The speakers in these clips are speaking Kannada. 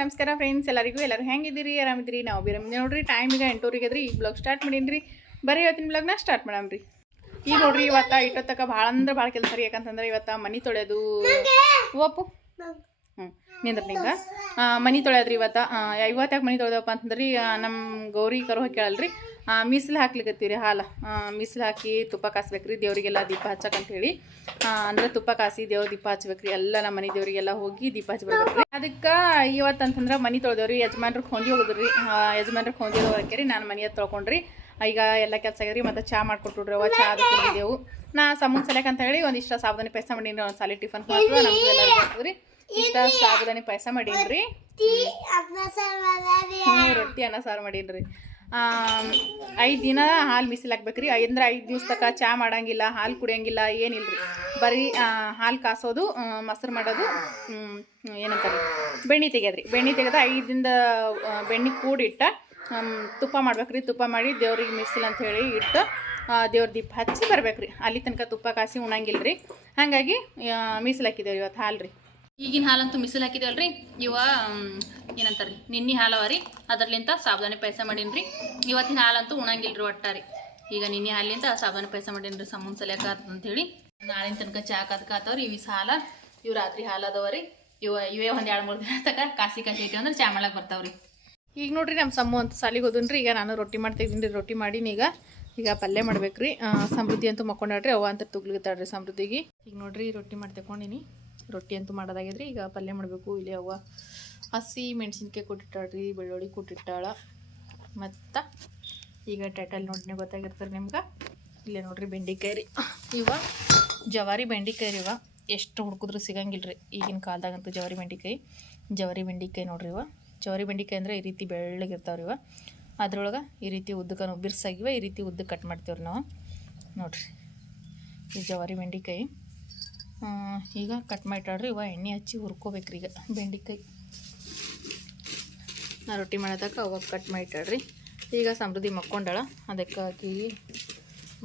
ನಮಸ್ಕಾರ ಫ್ರೆಂಡ್ಸ್ ಎಲ್ಲರಿಗೂ, ಎಲ್ಲರೂ ಹೆಂಗಿದ್ದೀರಿ? ಆರಾಮಿದ್ದೀರಿ? ನಾವು ಬಿರಮ್ ನೋಡ್ರಿ ಟೈಮ್ ಈಗ ಎಂಟೂರಿಗೆ ಅದ್ರಿ ಈ ಬ್ಲಾಗ್ ಸ್ಟಾರ್ಟ್ ಮಾಡೀನಿ ಬರೀ ಇವತ್ತಿನ ಬ್ಲಾಗ್ನ ಸ್ಟಾರ್ಟ್ ಮಾಡಮ್ರಿ. ಈಗ ನೋಡ್ರಿ, ಇವತ್ತ ಇಟ್ಟೊತ್ತಕ ಭಾಳ ಅಂದ್ರೆ ಭಾಳ ಕೆಲಸ ರೀ. ಯಾಕಂತಂದ್ರೆ ಇವತ್ತ ಮನಿ ತೊಳೆಯೋದು ಒಪ್ಪು ಹ್ಞೂ ನಿಂದ್ರ ನಿಂಗ. ಮನಿ ತೊಳೆಯೋದ್ರಿ ಇವತ್ತ. ಇವತ್ತು ಯಾಕೆ ಮನಿ ತೊಳೆದಪ್ಪ ಅಂತಂದ್ರಿ ನಮ್ಮ ಗೌರಿ ಕರು ಕೇಳಲ್ರಿ. ಮೀಸಲು ಹಾಕ್ಲಿಕ್ಕತ್ತೀರಿ ಹಾಲು. ಮೀಸಲು ಹಾಕಿ ತುಪ್ಪ ಕಾಸ್ಬೇಕ್ರಿ, ದೇವರಿಗೆಲ್ಲ ದೀಪ ಹಚ್ಚಕಂತ ಹೇಳಿ ಅಂದ್ರೆ ತುಪ್ಪ ಕಾಸಿ ದೇವ್ರ ದೀಪ ಹಚ್ಬೇಕ್ರಿ, ಎಲ್ಲ ನಮ್ಮ ಮನೆ ದೇವರಿಗೆಲ್ಲ ಹೋಗಿ ದೀಪ ಹಚ್ಬೇಕ್ರಿ ಅದಕ್ಕೆ ಇವತ್ತಂತಂದ್ರೆ ಮನೆ ತೊಳೆದೇವ್ರಿ ಯಜಮಾನ್ರಿಗೆ ಹೊಂದಿ ಹೋಗೋದ್ರಿ. ಯಜಮಾನ್ರಿಗೆ ಹೊಂದಿ ಹೋಗಕ್ಕೆ ನಾನು ಮನೆ ಹತ್ರ ತೊಳ್ಕೊಂಡ್ರಿ. ಈಗ ಎಲ್ಲ ಕೆಲಸ ಆಗ್ಯದ್ರಿ, ಮತ್ತು ಚಾ ಮಾಡ್ಕೊಟ್ಬಿಡ್ರಿ ಅವ ಚಾ ಅದು ನಾ ಸಮೂನ್ ಸಲಕ್ಕೆ ಅಂತ ಹೇಳಿ ಒಂದಿಷ್ಟ ಸಾಬುದಾನಿ ಪಾಯಸ ಮಾಡೀನಿ, ಒಂದು ಸಾಲಿ ಟಿಫನ್ ಮಾಡ್ತೀವಿ ನಮ್ಗೆ ಇಷ್ಟ ಸಾಬುದಾನಿ ಪಾಯಸ ಮಾಡೀನ್ರಿ. ಹ್ಞೂ ರೊಟ್ಟಿ, ಅನ್ನ ಸಾರು ಮಾಡೀನ್ರಿ. ಐದು ದಿನ ಹಾಲು ಬಿಸಿಲು ಹಾಕ್ಬೇಕ್ರಿ. ಅಂದ್ರೆ ಐದು ದಿವ್ಸ ತನಕ ಚಾ ಮಾಡಂಗಿಲ್ಲ, ಹಾಲು ಕುಡಿಯಂಗಿಲ್ಲ ರೀ ಬರೀ ಹಾಲು ಕಾಸೋದು ಮೊಸರು ಮಾಡೋದು ಏನಂತಾರೆ, ಬೆಣ್ಣೆ ತೆಗೆದ್ರಿ ಬೆಣ್ಣೆ ತೆಗೆದ ಐದು ದಿನದ ಬೆಣ್ಣೆ ಕೂಡಿಟ್ಟ ತುಪ್ಪ ತುಪ್ಪ ಮಾಡ್ಬೇಕ್ರಿ. ತುಪ್ಪ ಮಾಡಿ ದೇವ್ರಿಗೆ ಮಿಸಿಲ್ ಅಂತ ಹೇಳಿ ಇಟ್ಟು ದೇವ್ರ ದೀಪ ಹಚ್ಚಿ ಬರ್ಬೇಕ್ರಿ. ಅಲ್ಲಿ ತನಕ ತುಪ್ಪ ಕಾಸಿ ಉಣಂಗಿಲ್ಲ ರೀ ಹಾಗಾಗಿ ಮೀಸಲಾಕಿದ್ದೇವೆ ಇವತ್ತು ಹಾಲು ರೀ ಈಗಿನ ಹಾಲಂತೂ ಮಿಸಲ್ ಹಾಕಿದಲ್ರಿ ಇವ ಏನಂತಾರ್ರಿ? ನಿನ್ನೆ ಹಾಲವ ರೀ. ಅದರ್ಲಿಂತ ಸಾಬ್ದಾನೆ ಪಾಯಸ ಮಾಡೀನಿ ಇವತ್ತಿನ ಹಾಲಂತೂ ಉಣಂಗಿಲ್ರಿ ಒಟ್ಟಾರಿ ಈಗ ನಿನ್ನೆ ಹಾಲಿಂದ ಸಾಬ್ದಾನೆ ಪಾಯಸ ಮಾಡೀನಿ ಸಮೂನ್ ಸಲಿಯಾಕ ಅಂತೇಳಿ. ನಾಳಿನ ತನಕ ಚಾ ಕದ್ಕಾತವ್ರಿ ಇವ್ ಸಾಲ ಇವು ರಾತ್ರಿ ಹಾಲು ಅದಾವ ರೀ. ಇವ, ಇವೇ ಒಂದು ಎರಡು ಮೂರು ದಿನ ತನಕ ಕಾಸಿ ಕಾಸಿ ಐತಿ ಅಂದ್ರೆ ಚಾ ಬರ್ತಾವ್ರಿ. ಈಗ ನೋಡ್ರಿ ನಮ್ಮ ಸಮ್ಮು ಅಂತ ಸಾಲಿಗೆ ಹೋದನ್ರಿ. ಈಗ ನಾನು ರೊಟ್ಟಿ ಮಾಡ್ತಿದ್ದೀನಿ ರೀ ರೊಟ್ಟಿ ಮಾಡೀನಿ ಈಗ. ಈಗ ಪಲ್ಯ ಮಾಡ್ಬೇಕ್ರಿ. ಸಮೃದ್ಧಿ ಅಂತೂ ಮಕ್ಕೊಂಡಾಡ್ರಿ ಅವ ಅಂತ ತುಗ್ಲಿತಾಡ್ರಿ ಸಮೃದ್ಧಿಗೆ. ಈಗ ನೋಡ್ರಿ ರೊಟ್ಟಿ ಮಾಡಿ ತಗೊಂಡಿನಿ ರೊಟ್ಟಿ ಅಂತೂ ಮಾಡೋದಾಗಿದ್ರಿ ಈಗ ಪಲ್ಯ ಮಾಡಬೇಕು. ಇಲ್ಲಿ ಅವ್ವ ಹಸಿ ಮೆಣಸಿನ್ಕಾಯಿ ಕೊಟ್ಟಿಟ್ಟಾಳ್ರಿ, ಬೆಳ್ಳುಳ್ಳಿ ಕೊಟ್ಟಿಟ್ಟಾಳ. ಮತ್ತು ಈಗ ಟೈಟಲ್ ನೋಡಿನೇ ಗೊತ್ತಾಗಿರ್ತಾರೆ ನಿಮ್ಗೆ. ಇಲ್ಲೇ ನೋಡ್ರಿ ಬೆಂಡಿಕಾಯಿ ರೀ. ಇವ ಜವಾರಿ ಬೆಂಡಿಕಾಯಿ ರೀ ಇವ. ಎಷ್ಟು ಹುಡುಕಿದ್ರು ಸಿಗಂಗಿಲ್ಲ ರೀ ಈಗಿನ ಕಾಲದಾಗಂತೂ ಜವಾರಿ ಬೆಂಡಿಕಾಯಿ. ಜವಾರಿ ಬೆಂಡಿಕಾಯಿ ನೋಡ್ರಿ ಇವ. ಜವಾರಿ ಬೆಂಡಿಕಾಯಿ ಅಂದರೆ ಈ ರೀತಿ ಬೆಳ್ಳಗಿರ್ತಾವ್ರಿ ಇವ. ಅದ್ರೊಳಗೆ ಈ ರೀತಿ ಉದ್ದಕ್ಕೆ ಬಿರ್ಸಾಗಿವ ಈ ರೀತಿ ಉದ್ದಕ್ಕೆ ಕಟ್ ಮಾಡ್ತೀವ್ರಿ ನಾವು. ನೋಡ್ರಿ. ಈ ಜವಾರಿ ಬೆಂಡಿಕಾಯಿ. ಈಗ ಕಟ್ ಮಾಡಿಟ್ಟಾಡ್ರಿ ಇವ ಎಣ್ಣೆ ಹಚ್ಚಿ ಹುರ್ಕೋಬೇಕ್ರಿ ಈಗ ಬೆಂಡೆಕಾಯಿ. ನಾ ರೊಟ್ಟಿ ಮಾಡೋದಕ್ಕೆ ಅವಾಗ ಕಟ್ ಮಾಡಿಟ್ಟಾಡ್ರಿ ಈಗ ಸಮೃದ್ಧಿ ಮಕ್ಕೊಂಡಳ ಅದಕ್ಕೆ ಹಾಕಿ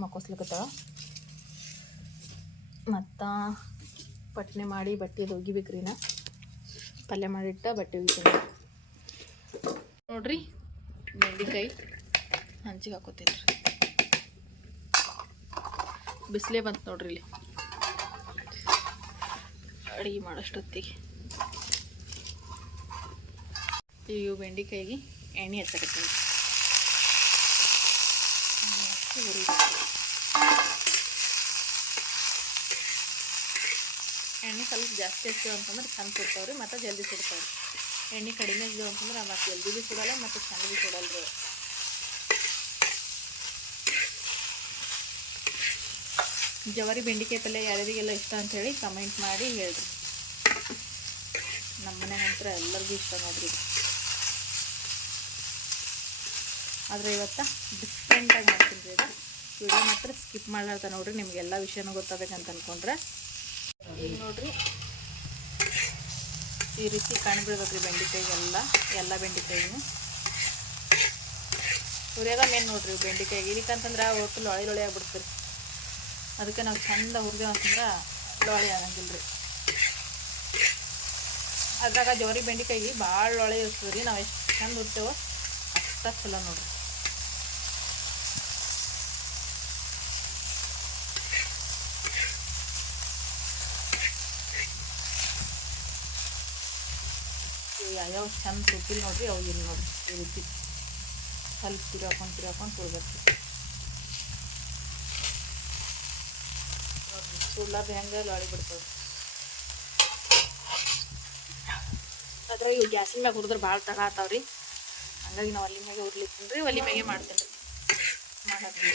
ಮಕ್ಕೋಸ್ಲಿಕ್ಕತ್ತಾಳ ಮತ್ತು ಪಟ್ನೆ ಮಾಡಿ ಬಟ್ಟೆ ಒಗಿಬೇಕ್ರಿ ನಾ. ಪಲ್ಯ ಮಾಡಿಟ್ಟ ಬಟ್ಟೆ ಒಗಿತೀನಿ ನೋಡ್ರಿ, ಬೆಂಡೆಕಾಯಿ ಹಂಚಿಗೆ ಹಾಕೋತೀನಿ ರೀ ಬಿಸಿಲೇ ಬಂತು ನೋಡ್ರಿ ಇಲ್ಲಿ. ಅಡುಗೆ ಮಾಡೋಷ್ಟೊತ್ತಿಗೆ. ಇವು ಬೆಂಡೆಕಾಯಿಗೆ ಎಣ್ಣೆ ಹಚ್ಚಕತ್ತೀನಿ. ಎಣ್ಣೆ ಸ್ವಲ್ಪ ಜಾಸ್ತಿ ಹಚ್ಚಿವು ಅಂತಂದ್ರೆ ಚಂದ ಸುಡ್ತಾವ್ರಿ ಮತ್ತು ಜಲ್ದಿ ಸುಡ್ತಾವ್ರಿ. ಎಣ್ಣೆ ಕಡಿಮೆ ಹಚ್ಚಿವು ಅಂತಂದ್ರೆ ಮತ್ತು ಜಲ್ದಿ ಭೀ ಸುಡಲ್ಲ, ಮತ್ತು ಚಂದ ಭೀ ಸುಡಲ್ಲ ಜವಾರಿ ಬೆಂಡಿಕಾಯಿ ಪಲ್ಯ ಯಾರ್ಯಾರಿಗೆಲ್ಲ ಇಷ್ಟ ಅಂಥೇಳಿ ಕಮೆಂಟ್ ಮಾಡಿ ಹೇಳ್ರಿ. ನಮ್ಮ ಮನೆ ನಂತರ ಎಲ್ಲರಿಗೂ ಇಷ್ಟ ನೋಡ್ರಿ. ಆದರೆ ಇವತ್ತು ಡಿಫ್ರೆಂಟಾಗಿ ಮಾಡ್ತೀನಿ ಇದು ವಿಡಿಯೋ ಮಾತ್ರ ಸ್ಕಿಪ್ ಮಾಡ್ಲಾರ್ದ ನೋಡ್ರಿ, ನಿಮ್ಗೆ ಎಲ್ಲ ವಿಷಯನೂ ಗೊತ್ತಾಗಬೇಕಂತ ಅಂದ್ಕೊಂಡ್ರೆ ಈಗ ನೋಡ್ರಿ, ಈ ರೀತಿ ಕಣ್ಬಿಡ್ಬೇಕ್ರಿ ಬೆಂಡಿಕಾಯಿಗೆಲ್ಲ, ಎಲ್ಲ ಬೆಂಡಿಕಾಯಿನೂ. ಹುರಿಯೋದ ಮೇನ್ ನೋಡ್ರಿ ಬೆಂಡಿಕಾಯಿ ಬೆಂಡಿಕಾಯಿಗೆ ಇದಕ್ಕಂತಂದ್ರೆ ಒಟ್ಟು ಲೊಳೆ ಲೊಳೆ ಆಗ್ಬಿಡ್ತೀರಿ ಅದಕ್ಕೆ ನಾವು ಚಂದ ಹುರಿದೇವು ಅಂತಂದ್ರೆ ಲೊಳೆ ಆಗಂಗಿಲ್ಲ ರೀ. ಅದ್ರಾಗ ಜೋರಿ ಬೆಂಡೆಕಾಯಿ ಭಾಳ ಲೊಳೆ ಇರ್ತದೆ ರೀ. ನಾವು ಎಷ್ಟು ಚಂದ ಹುರ್ತೇವೋ ಅಷ್ಟ ಚಲೋ ನೋಡ್ರಿ. ಯಾವ್ಯಾವ ಚಂದ ತುಪ್ಪಿಲ್ಲ ನೋಡ್ರಿ, ಅವು ಇಲ್ಲಿ ನೋಡ್ರಿ. ಈ ರೀತಿ ಸ್ವಲ್ಪ ತಿರ್ಗಾಕೊಂಡು ತಿರ್ಗಾಕೊಂಡು ಸುಡ್ಬೇಕು ಸುಳ್ಳಾರ್ದು ಹೆಂಗೆ ಲಾಳಿ ಬಿಡ್ತವೆ ಅದ್ರಾಗ ಇವು ಗ್ಯಾಸಿನ ಮ್ಯಾಗ ಹುರಿದ್ರೆ ಭಾಳ ತಡ ರೀ ಹಂಗಾಗಿ ನಾವು ಒಲಿ ಮ್ಯಾಗೆ ಹುರ್ಲಿತ್ತೀನಿ ರೀ ಒಲಿ ಮ್ಯಾಗೆ ಮಾಡ್ತೀನಿ ರೀ ಮಾಡೋದ್ರಿ.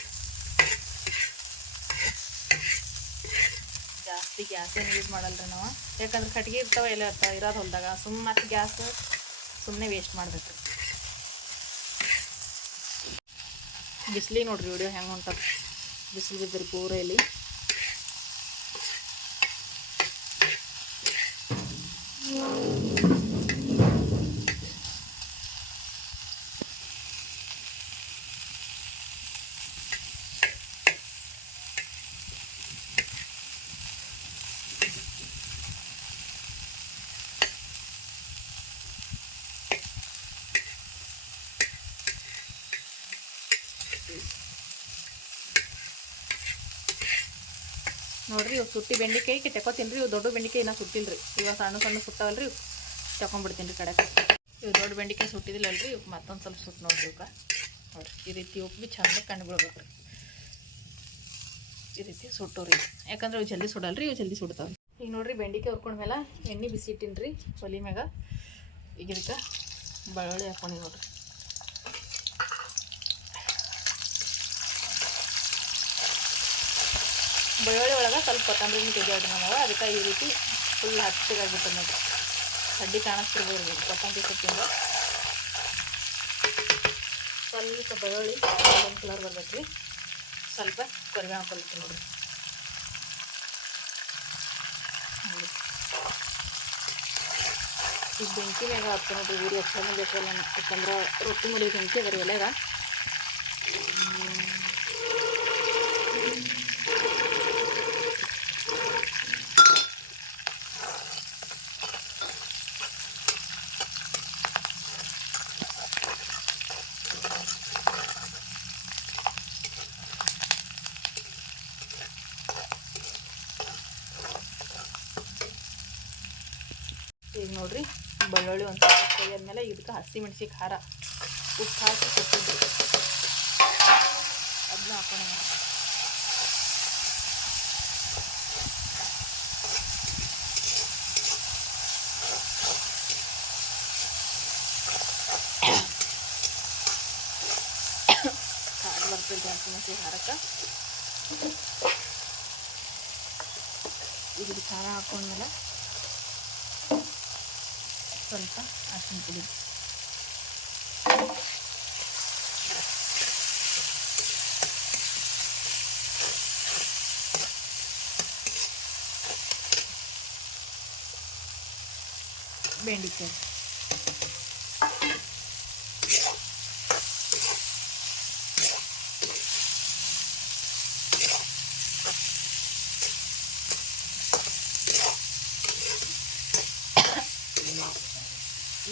ಜಾಸ್ತಿ ಗ್ಯಾಸ್ ಏನು ಯೂಸ್ ರೀ ನಾವು. ಯಾಕಂದ್ರೆ ಕಟ್ಗೆ ಇರ್ತಾವೆ ಎಲ್ಲ ಇರ್ತಾವೆ, ಇರೋದು ಹೊಲ್ದಾಗ. ಸುಮ್ಮ ಮತ್ತು ಗ್ಯಾಸ್ ಸುಮ್ಮನೆ ವೇಸ್ಟ್ ಮಾಡ್ಬೇಕು ಬಿಸಿಲಿಗೆ ನೋಡ್ರಿ ವಿಡಿಯೋ ಹೆಂಗೆ ಹೊಂಟದ. ಬಿಸಿಲು ಬಿದ್ದರೆ ಪೂರ ಇಲ್ಲಿ Bye. ನೋಡ್ರಿ ಇವು ಸುಟ್ಟಿ ಬೆಂಡೆಕಾಯಿ ತೆಕೋತೀನಿ ರೀ ಇವು ದೊಡ್ಡ ಬೆಂಡೆಕಾಯಿ ಇನ್ನೂ ಸುಟ್ಟಿಲ್ಲ ರೀ ಇವಾಗ ಸಣ್ಣ ಸಣ್ಣ ಸುಟ್ಟಾವಲ್ರಿ ರೀ ತಗೊಂಡ್ಬಿಡ್ತೀನಿ ರೀ ಕಡೆ. ಇವು ದೊಡ್ಡ ಬೆಂಡೆಕಾಯಿ ಸುಟ್ಟಿದಿಲ್ಲಲ್ರಿ ಇವು ಮತ್ತೊಂದು ಸ್ವಲ್ಪ ಸುಟ್ಟು ನೋಡ್ರಿ ಇವಾಗ ನೋಡಿರಿ, ಈ ರೀತಿ ಉಪ್ಪು ಭೀ ಚಂದ ಕಂಡು ಬಿಡ್ಬೇಕು ರೀ ಈ ರೀತಿ ಸುಟ್ಟೋರಿ. ಯಾಕಂದ್ರೆ ಇವು ಜಲ್ದಿ ಸುಡಲ್ರಿ ಇವು ಜಲ್ದಿ ಸುಡ್ತಾವ್ರಿ. ಈಗ ನೋಡ್ರಿ, ಬೆಂಡೆಕಾಯಿ ಹುರ್ಕೊಂಡ್ಮೇಲೆ ಎಣ್ಣೆ ಬಿಸಿ ಇಟ್ಟಿನಿ ರೀ ಒಲಿ ಮ್ಯಾಗ. ಈಗ ಇದಕ್ಕೆ ಬೆಳ್ಳುಳ್ಳಿ ಹಾಕ್ಕೊಂಡು ನೋಡ್ರಿ. ಬೆಳ್ಳುಳ್ಳಿ ಒಳಗೆ ಸ್ವಲ್ಪ ಕೊತ್ತಂಬರಿ ತೆಗಿಯೋದು ನಾವು ಅದಕ್ಕೆ ಈ ರೀತಿ ಫುಲ್ ಹಚ್ಚಿಗಾಗ್ಬಿಟ್ಟು ನೋಡಿ ಕಡ್ಡಿ ಕಾಣಿಸ್ತಿರ್ಬೋದು ಕೊತ್ತಂಬರಿ ಸೊಪ್ಪಿಂದ. ಸ್ವಲ್ಪ ಬೆಳ್ಳುಳ್ಳಿ ಒಂದು ಕಲರ್ ಬರ್ಬೇಕು ರೀ ಸ್ವಲ್ಪ ಕರಿಬೇವು ಹಾಕೊಳ್ತೀವಿ ನೋಡಿ. ಈ ಬೆಂಕಿ ಮ್ಯಾಗ ಹಾಕ್ತೀನಿ ನೋಡ್ರಿ, ಊರಿ ಹಚ್ಚೋಣ ಬೇಕಲ್ಲ ಯಾಕಂದ್ರೆ ರೊಟ್ಟಿ ಮಾಡಿ ಬೆಂಕಿ ಅದರ ಎಲೆಗ. ಈಗ ನೋಡ್ರಿ, ಬೆಳ್ಳುಳ್ಳಿ ಒಂದು ಫ್ರೈ ಆದಮೇಲೆ ಇದಕ್ಕೆ ಹಸಿ ಮೆಣಸಿ ಖಾರ ಉಪ್ಪು ಹಾಕಿ ಕೊಟ್ಟಿದ್ರಿ ಅದನ್ನ ಹಾಕೋಣ. ಖಾರ ಬರ್ತೈತೆ ಹಸಿಮೆಣಸಿ ಖಾರಕ್ಕೆ. ಈಗ ಇದು ಖಾರ ಹಾಕೊಂಡ್ಮೇಲೆ ಸ್ವಲ್ಪ ಅರಿಶಿನ ಪುಡಿ ಬೆಂಡಿಕಾಯಿ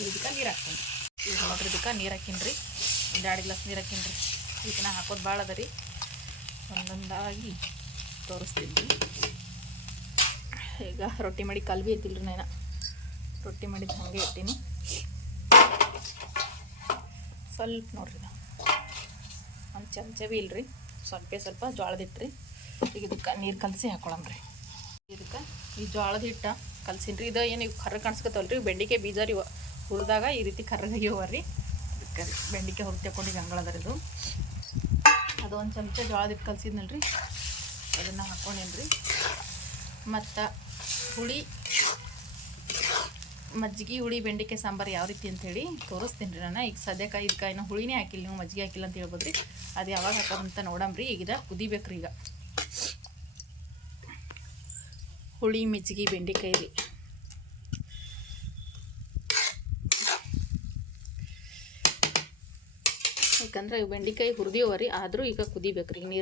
ಇದಕ್ಕೆ ನೀರು ಹಾಕ್ತೀನಿ ಇದಕ್ಕೆ ನೀರು ಹಾಕಿನ್ರಿ. ಒಂದು ಎರಡು ಗ್ಲಾಸ್ ನೀರು ಹಾಕಿನ್ರಿ. ಇದನ್ನ ಹಾಕೋದು ಭಾಳ ಅದ ರೀ ಒಂದೊಂದಾಗಿ ತೋರಿಸ್ತೀನಿ. ಈಗ ರೊಟ್ಟಿ ಮಾಡಿ ಕಲ್ವಿ ಐತಿಲ್ಲ ರೀ ನಾನು ರೊಟ್ಟಿ ಮಾಡಿದ್ದು ಹಾಗೆ ಇಟ್ಟೀನಿ. ಸ್ವಲ್ಪ ನೋಡ್ರಿ ಒಂದು ಚಮಚ ಭೀ ಇಲ್ರಿ. ಸ್ವಲ್ಪ ಸ್ವಲ್ಪ ಜೋಳದ ಹಿಟ್ಟು ರೀ ಈಗ ಇದಕ್ಕೆ ನೀರು ಕಲಸಿ ಹಾಕೊಳಮ್ರಿ. ಇದಕ್ಕೆ ಈ ಜೋಳದ ಹಿಟ್ಟ ಕಲ್ಸಿನ್ರಿ. ಇದು ಏನು ಇವು ಕರ್ರ ಕಾಣಿಸ್ಕೊತಾವಲ್ರಿ. ರೀ ಬೆಂಡಿಕಾಯಿ ಬೀಜ ರೀ ಹುರಿದಾಗ ಈ ರೀತಿ ಕರ್ರಗೆ ರೀ ಅದಕ್ಕೆ ಬೆಂಡಿಕೆ ಬೆಂಡಿಕಾಯಿ ಹುರಿದು ತಗೊಂಡು ಗಂಗಳದ ಇದು ಅದು ಒಂದು ಚಮಚ ಜೋಳದ ಹಿಟ್ಟು ರೀ ಅದನ್ನು ಹಾಕ್ಕೊಂಡೇನ್ರಿ ಮತ್ತು ಹುಳಿ, ಮಜ್ಜಿಗೆ ಹುಳಿ ಬೆಂಡೆಕಾಯಿ ಸಾಂಬಾರು ಯಾವ ರೀತಿ ಅಂತೇಳಿ ತೋರಿಸ್ತೀನಿ ರೀ ನಾನು. ಈಗ ಸದ್ಯಕ್ಕೆ ಇದಕ್ಕೆ ಹುಳಿನೇ ಹಾಕಿಲ್ಲ ನೀವು, ಮಜ್ಜಿಗೆ ಹಾಕಿಲ್ಲ ಅಂತ ಹೇಳ್ಬೋದು ರೀ ಅದು ಯಾವಾಗ ಹಾಕೋದಂತ ನೋಡಮ್ರಿ ಈಗ ಕುದಿಬೇಕು ರೀ ಈಗ. ಹುಳಿ, ಮಜ್ಜಿಗೆ, ಬೆಂಡೆಕಾಯಿ ರೀ. ಯಾಕಂದ್ರೆ ಇವು ಬೆಂಡೆಕಾಯಿ ಹುರಿದಿವ ರೀ, ಆದರೂ ಈಗ ಕುದಿಬೇಕ್ರಿ ರೀ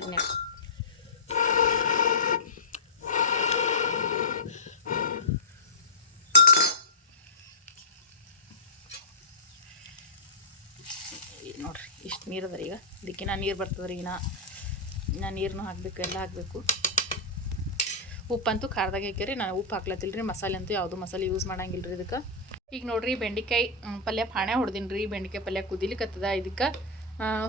ಈ ನೋಡ್ರಿ, ಇಷ್ಟು ನೀರು ಅದ ಈಗ. ಇದಕ್ಕಿನ್ನ ನೀರು ಬರ್ತದ್ರಿ ಇನ್ನ. ನಾ ನೀರನ್ನು ಹಾಕಬೇಕು, ಎಲ್ಲ ಹಾಕಬೇಕು. ಉಪ್ಪಂತೂ ಖಾರದಾಗ ಹಾಕ್ಯಾರಿ ನಾನು ಉಪ್ಪು ಹಾಕ್ಲತ್ತಿಲ್ಲ ರೀ, ಮಸಾಲೆ ಅಂತೂ ಯಾವುದು ಮಸಾಲೆ ಯೂಸ್ ಮಾಡಂಗಿಲ್ಲ ರೀ ಇದಕ್ಕೆ. ಈಗ ನೋಡ್ರಿ ಬೆಂಡೆಕಾಯಿ ಪಲ್ಯ ಫಾಣೆ ಹೊಡ್ದೀನಿ ರೀ, ಬೆಂಡೆಕಾಯಿ ಪಲ್ಯ ಕುದಿಲಿಕತ್ತದ ಇದಕ್ಕೆ.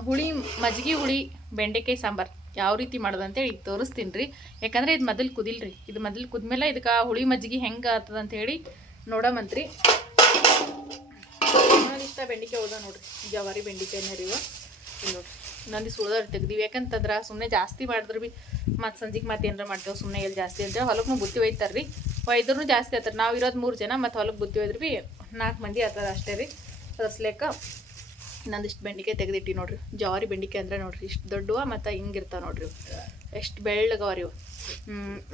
ಹುಳಿ ಮಜ್ಜಿಗೆ ಹುಳಿ, ಬೆಂಡೆಕಾಯಿ ಸಾಂಬಾರು ಯಾವ ರೀತಿ ಮಾಡೋದು ಅಂತೇಳಿ ಈಗ ತೋರಿಸ್ತೀನಿ ರೀ ಯಾಕಂದರೆ ಇದು ಮೊದಲು ಕುದಿಲ್ರಿ. ಇದು ಮೊದಲು ಕುದ್ಮೇಲೆ ಇದಕ್ಕೆ ಹುಳಿ ಮಜ್ಜಿಗೆ ಹೆಂಗೆ ಆಗ್ತದ ಅಂತೇಳಿ ನೋಡಮಂತ್ರಿ ಇಷ್ಟ ಬೆಂಡೆಕಾಯಿ ಉಳ್ದ ನೋಡ್ರಿ. ಜವಾರಿ ಬೆಂಡೆಕಾಯಿನ ರೀ ಇಲ್ಲಿ ನೋಡ್ರಿ. ನಂದಿ ಸುಳ್ದಾರ ತೆಗ್ದಿವಿ. ಯಾಕಂತಂದ್ರೆ ಸುಮ್ಮನೆ ಜಾಸ್ತಿ ಮಾಡಿದ್ರು ಭೀ ಮತ್ತು ಸಂಜೆಗೆ ಮತ್ತೆ ಏನಾರ ಮಾಡ್ತೇವೆ. ಸುಮ್ಮನೆ ಎಲ್ಲಿ ಜಾಸ್ತಿ ಅಂತೇಳಿ ಹೊಲಕ್ಕೆ ಬುತ್ತಿ ಒಯ್ತಾರೆ ರೀ ಒಯ್ದ್ರೂ ಜಾಸ್ತಿ ಆತಾರೆ ನಾವು ಇರೋದು ಮೂರು ಜನ ಮತ್ತು ಹೊಲಕ್ಕೆ ಬುತ್ತಿ ಒಯ್ದ್ರಿ ಭೀ ನಾಲ್ಕು ಮಂದಿ ಆತಾರೆ ಅಷ್ಟೇ ರೀ. ತರ್ಸ್ಲೇಕ ಇನ್ನೊಂದಿಷ್ಟು ಬೆಂಡಿಕೆ ತೆಗೆದಿಟ್ಟಿ ನೋಡ್ರಿ. ಜವಾರಿ ಬೆಂಡಿಕಾಯಿ ಅಂದ್ರೆ ನೋಡ್ರಿ ಇಷ್ಟು ದೊಡ್ಡವ ಮತ್ತು ಹಿಂಗಿರ್ತಾವೆ ನೋಡ್ರಿ ಎಷ್ಟು ಬೆಳ್ಳಗವ ರೀ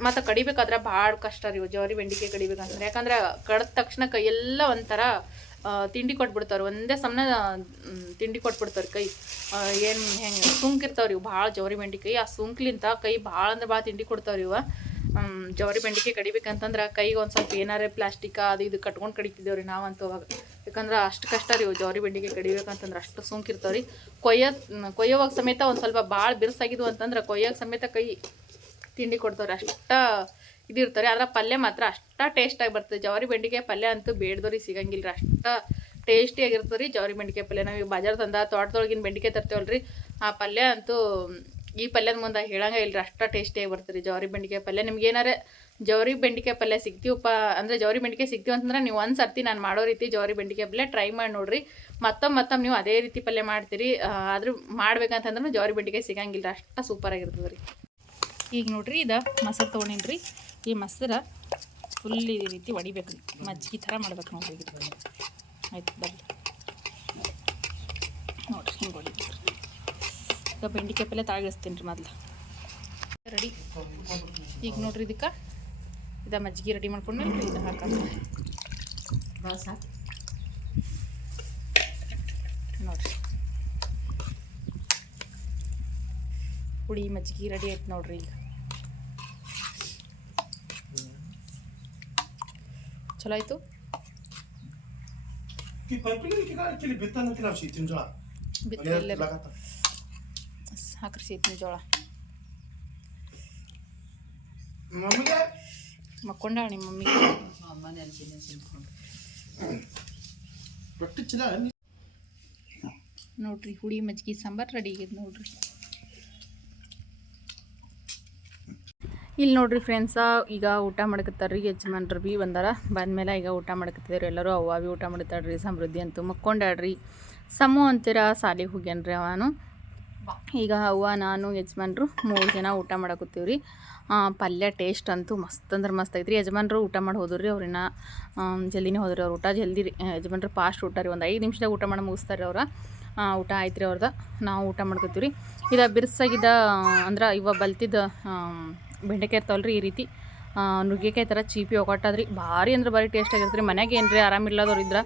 ಮತ್ತು ಕಡಿಬೇಕಾದ್ರೆ ಭಾಳ ಕಷ್ಟ ರೀ ಜವಾರಿ ಬೆಂಡಿಕಾಯಿ ಕಡಿಬೇಕಂದ್ರೆ. ಯಾಕಂದ್ರೆ ಕಡ್ದ ತಕ್ಷಣ ಕೈಯೆಲ್ಲ ಒಂಥರ ಆ, ತಿಂಡಿ ಕೊಟ್ಬಿಡ್ತಾರೆ ಒಂದೇ ಸಮನೆ ತಿಂಡಿ ಕೊಟ್ಬಿಡ್ತಾರೆ ಕೈ. ಏನು ಹೆಂಗೆ ಸುಂಕಿರ್ತಾವ್ರಿ ಇವು. ಭಾಳ ಜವರಿ ಬೆಂಡಿಕಾಯಿ ಆ ಸುಂಕ್ಲಿಂತ ಕೈ ಭಾಳ ಅಂದ್ರೆ ಭಾಳ ತಿಂಡಿ ಕೊಡ್ತಾವ್ರಿ ಇವ. ಜವರಿ ಬೆಂಡೆಕಾಯಿ ಕಡಿಬೇಕಂತಂದ್ರೆ ಕೈಗೆ ಒಂದು ಸ್ವಲ್ಪ ಏನಾರೇ ಪ್ಲಾಸ್ಟಿಕ್ ಅದು ಇದು ಕಟ್ಕೊಂಡು ಕಡಿತಿದ್ದೇವ್ರಿ ನಾವಂತೂ ಅವಾಗ. ಯಾಕಂದ್ರೆ ಅಷ್ಟು ಕಷ್ಟ ರೀ ಜವಾರಿ ಬೆಂಡೆಕಾಯಿ ಕಡಿಬೇಕಂತಂದ್ರೆ ಅಷ್ಟು ಸುಂಕಿರ್ತಾವ್ರಿ ಕೊಯ್ಯ ಕೊಯ್ಯೋವಾಗ ಸಮೇತ ಒಂದು ಸ್ವಲ್ಪ ಭಾಳ ಬಿರ್ಸಾಗಿದ್ವು ಅಂತಂದ್ರೆ ಕೊಯ್ಯೋಕೆ ಸಮೇತ ಕೈ ತಿಂಡಿ ಕೊಡ್ತಾರೆ ಅಷ್ಟ ಇದು ಇರ್ತಾರೆ ಆದ್ರೆ ಪಲ್ಯ ಮಾತ್ರ ಅಷ್ಟ ಟೇಸ್ಟಾಗಿ ಬರ್ತದೆ. ಜವಾರಿ ಬೆಂಡಿಗೆ ಪಲ್ಯ ಅಂತೂ ಬೇಡ್ದವ್ರಿಗೆ ಸಿಗಂಗಿಲ್ಲ ರೀ. ಅಷ್ಟ ಟೇಸ್ಟಿಯಾಗಿರ್ತದೆ ರೀ ಜವಾರಿ ಬೆಂಡಿಕಾಯಿ ಪಲ್ಯ. ನಾವು ಈಗ ಬಾಜಾರ್ ತಂದ ತೋಟದೊಳಗಿನ ಬೆಂಡಿಕಾಯಿ ತರ್ತೇವಲ್ರಿ. ಆ ಪಲ್ಯ ಅಂತೂ ಈ ಪಲ್ಯದ ಮುಂದೆ ಹೇಳಂಗ ಇಲ್ರಿ, ಅಷ್ಟ ಟೇಸ್ಟಿಯಾಗಿ ಬರ್ತದೆ ಜವರಿ ಬೆಂಡಿಕಾಯಿ ಪಲ್ಯ. ನಿಮ್ಗೆ ಏನಾರ ಜವರಿ ಬೆಂಡಿಕಾಯಿ ಪಲ್ಯ ಸಿಗ್ತೀವಪ್ಪ ಅಂದರೆ ಜವರಿ ಬೆಂಡಿಕಾಯಿ ಸಿಗ್ತೀವಿ ಅಂತಂದ್ರೆ ನೀವು ಒಂದು ಸರ್ತಿ ನಾನು ಮಾಡೋ ರೀತಿ ಜವರಿ ಬೆಂಡಿಕಾಯಿ ಪಲ್ಯ ಟ್ರೈ ಮಾಡಿ ನೋಡ್ರಿ. ಮತ್ತೊಮ್ಮೆ ಮತ್ತೊಮ್ಮೆ ನೀವು ಅದೇ ರೀತಿ ಪಲ್ಯ ಮಾಡ್ತೀರಿ ಆದ್ರೆ ಮಾಡ್ಬೇಕಂತಂದ್ರೆ ಜವರಿ ಬೆಂಡಿಕಾಯಿ ಸಿಗಂಗಿಲ್ಲ ಅಷ್ಟ ಸೂಪರಾಗಿರ್ತದೆ ರೀ ಈಗ ನೋಡ್ರಿ ಇದು ಮೊಸರು ತೊಗೊಂಡಿನ್ರಿ. ಈ ಮೊಸರು ಫುಲ್ ಈ ರೀತಿ ಹೊಡಿಬೇಕು ರೀ ಮಜ್ಜಿಗೆ ಥರ ಮಾಡ್ಬೇಕು ನೋಡ್ರಿ. ಆಯ್ತು, ಬರ್ರಿ. ನೋಡ್ರಿ, ಹಿಂಗೆ ಹೊಡಿಬೇಕು ಈಗ ಬೆಂಡಿಕಾಯಿ ಪಲ್ಯ ತಾಗಿಸ್ತೀನಿ ರೀ ಮೊದ್ಲು. ರೆಡಿ. ಈಗ ನೋಡ್ರಿ ಇದಕ್ಕೆ. ಇದ ಮಜ್ಜಿಗೆ ರೆಡಿ ಮಾಡ್ಕೊಂಡು ಇದು ಹಾಕೋದು ನೋಡ್ರಿ. ಹುಳಿ ಮಜ್ಜಿಗೆ ರೆಡಿ ಆಯ್ತು ನೋಡ್ರಿ ಈಗ. ಚಲೋ ಆಯ್ತು? Que pampilha que cara que ele beta no final shit tinja. ಬಿತ್ತಲೆ ಹಾಕ್ರಿ ಸೀತ್ನಿ ಜೋಳ ಮಕ್ಕೊಂಡ ನಿಮ್ಮ ಮಮ್ಮಿ ನೋಡ್ರಿ ಹುಳಿ ಮಜ್ಜಿಗೆ ಸಾಂಬಾರು ರೆಡಿ ಆಗೈತೆ ನೋಡ್ರಿ. ಇಲ್ಲಿ ನೋಡ್ರಿ ಫ್ರೆಂಡ್ಸ ಈಗ ಊಟ ಮಾಡ್ಕತ್ತಾರ್ರಿ ಯಜಮಾನ್ರು ಭೀ ಬಂದಾರ. ಬಂದ್ಮೇಲೆ ಈಗ ಊಟ ಮಾಡಕತ್ತಿದ್ರು ಎಲ್ಲರೂ. ಅವ್ವ ಭೀ ಊಟ ಮಾಡ್ತಾಳ್ರಿ ಸಮೃದ್ಧಿ ಅಂತೂ ಮಕ್ಕೊಂಡಾಡ್ರಿ ಸಮು ಅಂತೀರ ಸಾಲಿಗೆ ಹೋಗ್ಯಾನ್ರಿ ಅವನು. ಈಗ ಅವ್ವ, ನಾನು, ಯಜಮಾನ್ರು ಮೂರು ಜನ ಊಟ ಮಾಡಕತ್ತೀವ್ರಿ ಪಲ್ಯ ಟೇಸ್ಟ್ ಅಂತೂ ಮಸ್ತ್ ಅಂದ್ರೆ ಮಸ್ತ್ ಐತ್ರಿ. ಯಜಮಾನ್ರು ಊಟ ಮಾಡಿ ಹೋದ್ರಿ ಅವ್ರನ್ನ ಜಲ್ದಿನೇ ಹೋದ್ರಿ ಅವ್ರ ಊಟ. ಜಲ್ದಿ ರೀ ಯಜಮಾನ್ರು ಫಾಸ್ಟ್ ಊಟ ರೀ. ಒಂದು ಐದು ನಿಮಿಷದಾಗ ಊಟ ಮಾಡಿ ಮುಗಿಸ್ತಾರೆ ಅವ್ರ. ಊಟ ಆಯ್ತು ರೀ ಅವ್ರದ್ದು ನಾವು ಊಟ ಮಾಡ್ಕೊತೀವ್ರಿ ಇದು ಬಿರ್ಸಾಗಿದ್ದ, ಅಂದ್ರೆ ಇವ ಬಲ್ತಿದ್ದ ಬೆಂಡೆಕಾಯಿ ಇರ್ತಾವಲ್ರಿ ಈ ರೀತಿ. ನುಗ್ಗೆಕಾಯಿ ಥರ ಚೀಪಿ ಒಗಟ್ಟಾದ್ರಿ ಭಾರಿ ಅಂದ್ರೆ ಭಾರಿ ಟೇಸ್ಟ್ ಆಗಿರ್ತೀರಿ ಮನೆಗೆ ಏನ್ರಿ ಆರಾಮಿಲ್ಲದವ್ರು ಇದ್ರೆ.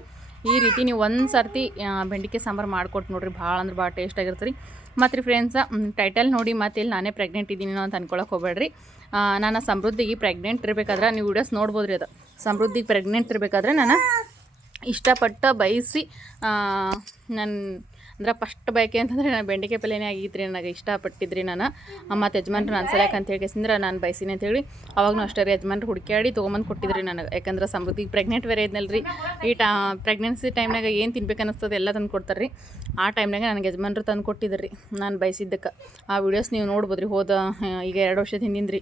ಈ ರೀತಿ ನೀವು ಒಂದು ಸರ್ತಿ ಬೆಂಡೆಕಾಯಿ ಸಾಂಬಾರು ಮಾಡ್ಕೊಟ್ಟು ನೋಡ್ರಿ. ಭಾಳ ಅಂದ್ರೆ ಭಾಳ ಟೇಸ್ಟ್ ಆಗಿರ್ತೀರಿ ಮತ್ತು ರೀ ಫ್ರೆಂಡ್ಸ ಟೈಟಲ್ ನೋಡಿ ಮತ್ತೆ ಇಲ್ಲಿ ನಾನೇ ಪ್ರೆಗ್ನೆಂಟ್ ಇದ್ದೀನಿ ಅಂತ ಅನ್ಕೊಳಕ್ಕೆ ಹೋಗ್ಬೇಡ್ರಿ. ನಾನು ಸಮೃದ್ಧಿಗೆ ಪ್ರೆಗ್ನೆಂಟ್ ಇರಬೇಕಾದ್ರೆ ನೀವು ವೀಡಿಯೋಸ್ ನೋಡ್ಬೋದು ರೀ ಅದು. ಸಮೃದ್ಧಿಗೆ ಪ್ರೆಗ್ನೆಂಟ್ ಇರಬೇಕಾದ್ರೆ ನಾನು ಇಷ್ಟಪಟ್ಟು ಬಯಸಿ ನನ್ನ ಅಂದ್ರೆ ಫಸ್ಟ್ ಬಯಕೆ ಅಂತಂದ್ರೆ ನಾನು ಬೆಂಡೆಕಾಯಿ ಪಲ್ಯನೇ ಆಗಿದ್ರಿ, ನನಗೆ ಇಷ್ಟಪಟ್ಟಿದ್ರಿ ನಾನು. ಮತ್ತು ಯಜಮಾನ್ರು ನಾನು ಸಲಕ್ಕೆ ಅಂತ ಹೇಳಿ ನಾನು ಬಯಸಿನಿ ಅಂತೇಳಿ ಅವಾಗೂ ಅಷ್ಟೇ ರೀ ಯಜಮಾನ್ರು ಹುಡುಕ್ಯಾಡಿ ತೊಗೊಂಬಂದು ಕೊಟ್ಟಿದ್ರಿ ನನಗೆ. ಯಾಕಂದ್ರೆ ಸಮೃದ್ಧಿಗೆ ಪ್ರೆಗ್ನೆಂಟ್ ಬೇರೆ ರೀ ಈ ಟಾ ಪ್ರೆಗ್ನೆನ್ಸಿ ಟೈಮ್ನಾಗ ಏನು ತಿನ್ಬೇಕು ಅನ್ನಿಸ್ತದೆ ಎಲ್ಲ ತಂದು ಕೊಡ್ತಾರೆ ರೀ ಆ ಟೈಮ್ನಾಗ ನನಗೆ ಯಜಮಾನ್ರು ತಂದು ಕೊಟ್ಟಿದ್ರಿ ನಾನು ಬಯಸಿದ್ದಕ್ಕೆ. ಆ ವೀಡಿಯೋಸ್ ನೀವು ನೋಡ್ಬೋದು ರೀ ಹೋದ ಈಗ ಎರಡು ವರ್ಷದ ಹಿಂದಿನ ರೀ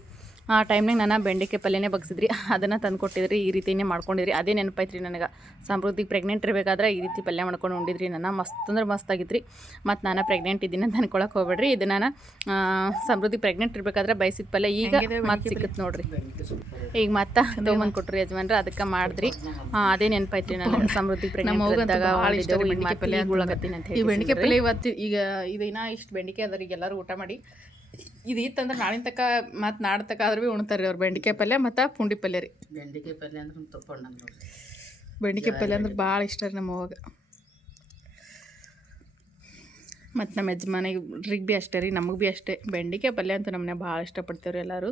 ಆ ಟೈಮ್ನಾಗ ನಾನು ಬೆಂಡೆಕಾಯಿ ಪಲ್ಯನೇ ಬಗ್ಸಿದ್ರಿ. ಅದನ್ನು ತಂದು ಕೊಟ್ಟಿದ್ರಿ ಈ ರೀತಿನೇ ಮಾಡ್ಕೊಂಡಿದ್ರಿ. ಅದೇ ನೆನಪಾಯ್ತು ರೀ ನನಗೆ. ಸಮೃದ್ಧಿಗೆ ಪ್ರೆಗ್ನೆಂಟ್ ಇರಬೇಕಾದ್ರೆ ಈ ರೀತಿ ಪಲ್ಯ ಮಾಡ್ಕೊಂಡು ಉಂಡಿದ್ರಿ. ನಾನು ಮಸ್ತ್ ಅಂದ್ರೆ ಮಸ್ತ್ ಆಗಿತ್ತು ರೀ ಮತ್ತು ನಾನು ಪ್ರೆಗ್ನೆಂಟ್ ಇದ್ದೀನಿ ಅಂತ ಅನ್ಕೊಳಕ್ಕೆ ಹೋಗ್ಬೇಡ್ರಿ. ಇದು ನಾನು ಸಮೃದ್ಧಿ ಪ್ರೆಗ್ನೆಂಟ್ ಇರಬೇಕಾದ್ರೆ ಬಯಸಿದ ಪಲ್ಯ. ಈಗ ಮತ್ತೆ ಸಿಕ್ಕತ್ ನೋಡ್ರಿ. ಈಗ ಮತ್ತೆ ತೊಗೊಂಬಂದು ಕೊಟ್ರಿ ಯಜಮಾನ್ರಿ ಅದಕ್ಕೆ ಮಾಡಿದ್ರಿ. ಅದೇ ರೀ ನನಗೆ ಸಮೃದ್ಧಿ ಪ್ರೆಗ್ನೆಂಟ್ ಪಲ್ಯ. ಅಂತ ಈ ಬೆಂಡಿಕೆ ಪಲ್ಯ ಇವತ್ತು ಈಗ ಇದೇನಾ ಇನ್ನ ಇಷ್ಟು ಬೆಂಡಿಕೆ ಅದ ಈಗ ಎಲ್ಲರೂ ಊಟ ಮಾಡಿ. ಇದು ಇತ್ತಂದ್ರೆ ನಾಳಿನ ತಕ ಮತ್ತು ನಾಡ್ ತಕ ಆದ್ರೂ ಭೀ ಉಣ್ತಾರೆ ಅವ್ರು. ಬೆಂಡಿಕಾಯಿ ಪಲ್ಯ ಮತ್ತು ಪುಂಡಿ ಪಲ್ಯ ರೀ. ಬೆಂಡಿಕಾಯಿ ಪಲ್ಯ ಅಂದ್ರೆ ತಪ್ಪಣ್ಣ ಬೆಂಡಿಕಾಯಿ ಪಲ್ಯ ಅಂದ್ರೆ ಭಾಳ ಇಷ್ಟ ರೀ ನಮ್ಮ ಅವಾಗ. ಮತ್ತು ನಮ್ಮ ಯಜಮಾನಿಗೆ ಭೀ ಅಷ್ಟೇ ರೀ ನಮಗೆ ಭೀ ಅಷ್ಟೇ. ಬೆಂಡಿಕಾಯಿ ಪಲ್ಯ ಅಂತೂ ನಮ್ಮನೆ ಭಾಳ ಇಷ್ಟಪಡ್ತೇವ್ರಿ ಎಲ್ಲರೂ.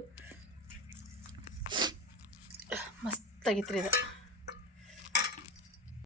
ಮಸ್ತಾಗಿತ್ತು ರೀ ಇದು.